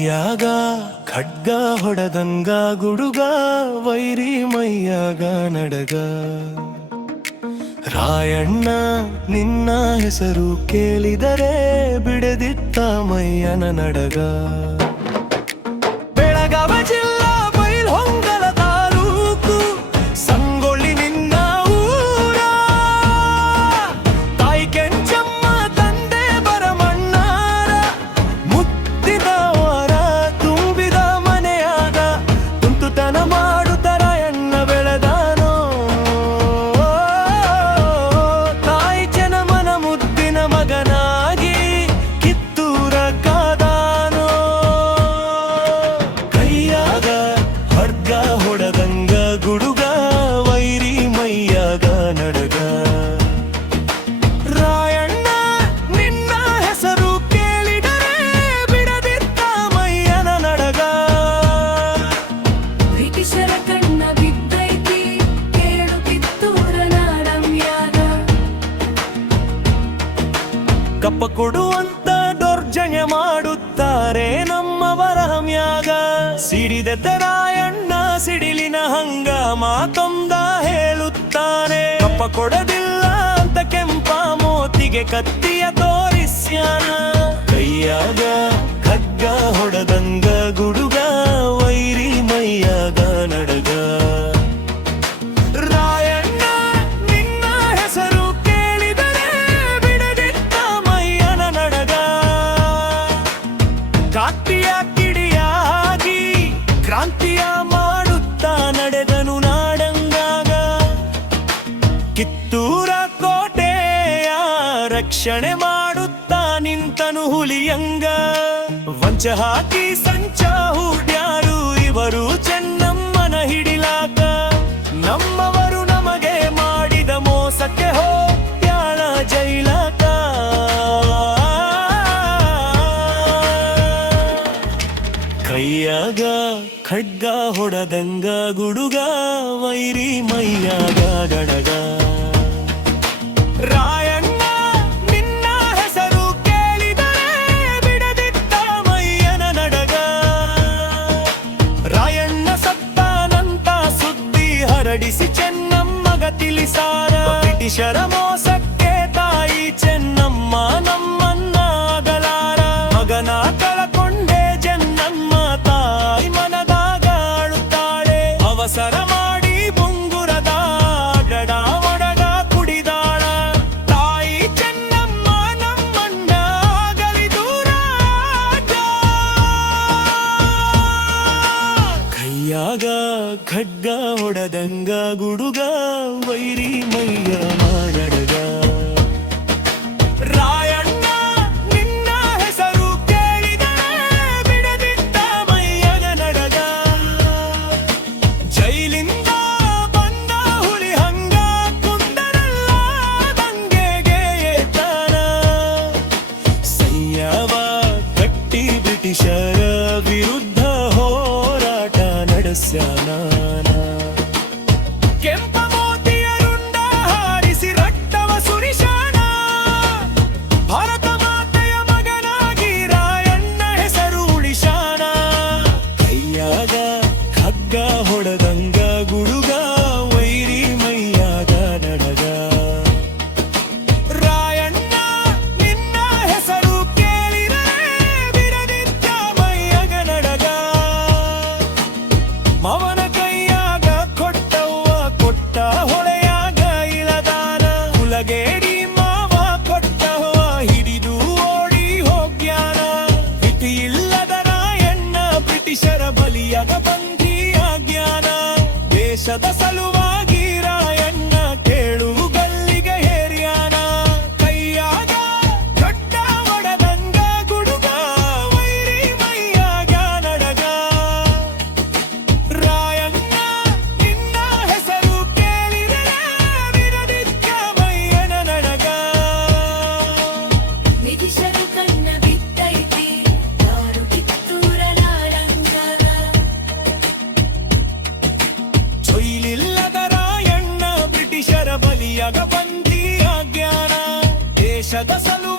ಕೈಯಾಗ ಖಡ್ಗ ಹೊಡೆದಂಗ ಗುಡುಗ ವೈರಿ ಮೈಯಾಗ ನಡಗ ರಾಯಣ್ಣ ನಿನ್ನ ಹೆಸರು ಕೇಳಿದರೆ ಬಿಡದಿತ್ತ ಮೈಯನ ನಡಗ ಬೆಳಗಾವ ಜಿಲ್ಲಾ ಬೈಲಹೊಂಗಲ ತಾಲೂಕು ಸಂಗೊಳ್ಳಿ ನಿನ್ನ ಊರ ತಾಯಿ ಕೆಂಚಮ್ಮ ತಂದೆ ಬರಮಣ್ಣಾರ ಮುತ್ತಿನ ವರ ತುಂಬಿದ ಮನೆಯಾಗ ತುಂಟುತನ ಮಾಡುತ್ತರ ಎಣ್ಣ ಬೆಳೆದಾನೋ ತಾಯಿ ಚೆನ್ನಮ್ಮನ ಮುದ್ದಿನ ಮಗನಾಗಿ ಕಿತ್ತೂರ ಕಾದಾನೋ ಕೈಯಾಗ ಹಡ್ಗ ಹೊಡೆದಂಗ ಗುಡುಗ ವೈರಿ ಮೈಯಾಗ ನಡಗ ರಾಯಣ್ಣ ನಿನ್ನ ಹೆಸರು ಕೇಳಿದರೆ ಬಿಡದಿತ್ತ ಮೈಯನ ನಡಗ ಬ್ರಿಟಿಷರ ಕಣ್ಣ ಬಿದ್ದೈತಿ ಕೇಳು ಕಿತ್ತೂರ ನಾಡಮ್ಯಾಗ ಕಪ್ಪ ಕೊಡುವಂತ ದೌರ್ಜನ್ಯ ಮಾಡುತ್ತಾರೆ ನಮ್ಮವರ ಹಮ್ಯಾಗ ಸಿಡಿದೆದ್ದ ರಾಯಣ್ಣ ಸಿಡಿಲಿನ ಹಂಗಾಮ ತೊಂದ ಹೇಳುತ್ತಾನೆ ಕಪ್ಪ ಕೊಡದಿಲ್ಲ ಅಂತ ಕೆಂಪ ಮೋತಿಗೆ ಕತ್ತಿಯ ತೋರಿಸ್ಯಾನ ಕೈಯಾಗ ಖಡ್ಗ ಹೊಡೆದಂಗ ಗುಡುಗ ವೈರಿ ಮೈಯಾಗ ನಡಗ ರಾಯಣ್ಣ ನಿನ್ನ ಹೆಸರು ಕೇಳಿದರೆ ಬಿಡದಿತ್ತ ಮೈಯನ ನಡಗ ಕಾತಿಯ ಕಿಡಿಯಾಗಿ ಕ್ರಾಂತಿಯ ಮಾಡುತ್ತಾ ನಡೆದನು ನಾಡಂಗಾಗ ಕಿತ್ತೂರ ಕೋಟೆಯ ರಕ್ಷಣೆ ಮಾಡುತ್ತಾ ನಿಂತನು ಹುಲಿಯಂಗ ವಂಚ ಹಾಕಿ ಸಂಚ ಹೂಡ್ಯಾರು ಇವರು ಚೆನ್ನಮ್ಮನ ಹಿಡಿಲಾಕ ನಮ್ಮವರು ನಮಗೆ ಮಾಡಿದ ಮೋಸಕ್ಕೆ ಹೋಗ್ಯಾಳ ಜೈಲಕ ಕೈಯಾಗ ಖಡ್ಗ ಹೊಡೆದಂಗ ಗುಡುಗ ವೈರಿ ಮೈಯಾಗ ಗಡಗ ರಾಯಣ್ಣ ನಿನ್ನ ಹೆಸರು ಕೇಳಿದರೆ ಬಿಡದಿತ್ತ ಮೈಯನ ನಡಗ ರಾಯಣ್ಣ ಸತ್ತಾನಂತ ಸುದ್ದಿ ಹರಡಿಸಿ ಚೆನ್ನಮ್ಮಗ ತಿಳಿಸಾರ ಬ್ರಿಟಿಷರ ಮೋಸಕ್ಕೆ ತಾಯಿ ಚೆನ್ನಮ್ಮ ನಮ್ಮನ್ನ ಅಗಲಾರ ಮಗನ ಕಳಕೊಂಡೆ ಚೆನ್ನಮ್ಮ ತಾಯಿ ಮನದಾಗ ಆಳುತ್ತಾಳೆ ಅವಸರ ಮಾಡಿ ಬುಂಗುರದ ಗಡ ಒಡಗ ಕುಡಿದಾಳ ತಾಯಿ ಚೆನ್ನಮ್ಮ ನಮ್ಮಣ್ಣ ಆಗಲಿದೂರ ಕೈಯಾಗ ಖಡ್ಗ ಹೊಡೆದಂಗ ಗುಡುಗ ವೈರಿ ಮೈಯ ಮಾಡಗ ರಾಯಣ್ಣ ನಿನ್ನ ಹೆಸರು ಕೇಳಿದರೆ ಬಿಡದಿತ್ತ ಮೈಯನ ನಡಗ ಜೈಲಿಂದ ಬಂದ ಹುಲಿ ಹಂಗ ಕುಂದರಲ್ಲ ದಂಗೆಗೆ ಏತಾನ ಸೈಯವ ಕಟ್ಟಿ ಬ್ರಿಟಿಷರ ವಿರುದ್ಧ ಹೋರಾಟ ನಡೆಸ್ಯಾನ ಕೆಂಪ ಮೋತಿಯರುಂಡ ಹಾರಿಸಿ ರಕ್ತವ ಸುರಿಶಾನ ಭಾರತ ಮಾತೆಯ ಮಗನಾಗಿ ರಾಯಣ್ಣ ಹೆಸರು ಉಳಿಶಾನ ಕೈಯಾಗ ಖಡ್ಗ ಹೊಡೆದಂಗ ಗುಡುಗ ವೈರಿ ಮೈಯಾಗ ನಡಗ ರಾಯಣ್ಣ ನಿನ್ನ ಹೆಸರು ಕೇಳಿದರೆ ಬಿಡದಿತ್ತ ಮೈಯಾಗ ನಡಗ ಮವನ ಕೈಯಾಗ ಕೊಟ್ಟವ್ವ ಕೊಟ್ಟ ಹೊಳೆಯಾಗ ಇಳದಾನ ಕುಲಗೇಡಿ ಮಾವ ಕೊಟ್ಟವ್ವ ಹಿಡಿದು ಓಡಿ ಹೋಗ್ಯಾನ ಮಿತಿ ಇಲ್ಲದ ರಾಯಣ್ಣ ಬ್ರಿಟಿಷರ ಬಲಿಯಾಗ ಬಂಧಿಯಾಗ್ಯಾನ ದೇಶದ ಸಲುವಾಗಿ ರಾಯಣ್ಣ ಕೇಳು ಗಲ್ಲಿಗೆ ಹೇರ್ಯಾನ ಕೈಯಾಗ ದೊಡ್ಡ ಒಡದಂಗ ಗುಡುಗ ವೈರಿ ಮೈಯಾಗ ನಡಗ ರಾಯಣ್ಣ ನಿನ್ನ ಹೆಸರು ಕೇಳಿದರೆ ಬಿಡದಿತ್ತ ಮೈಯನ ನಡಗ ಬ್ರಿಟಿಷರ ಕಣ್ಣ ಬಿದ್ದೈತಿ ಯಾರು ಕಿತ್ತೂರ ನಾಡಂಗಾಗ ಜೈಲಿಲ್ಲದ ರಾಯಣ್ಣ ಬ್ರಿಟಿಷರ ಬಲಿಯಾಗ ಬಂಧಿಯಾಗ್ಯಾನ ದೇಶದ ಸಲುವಾಗಿ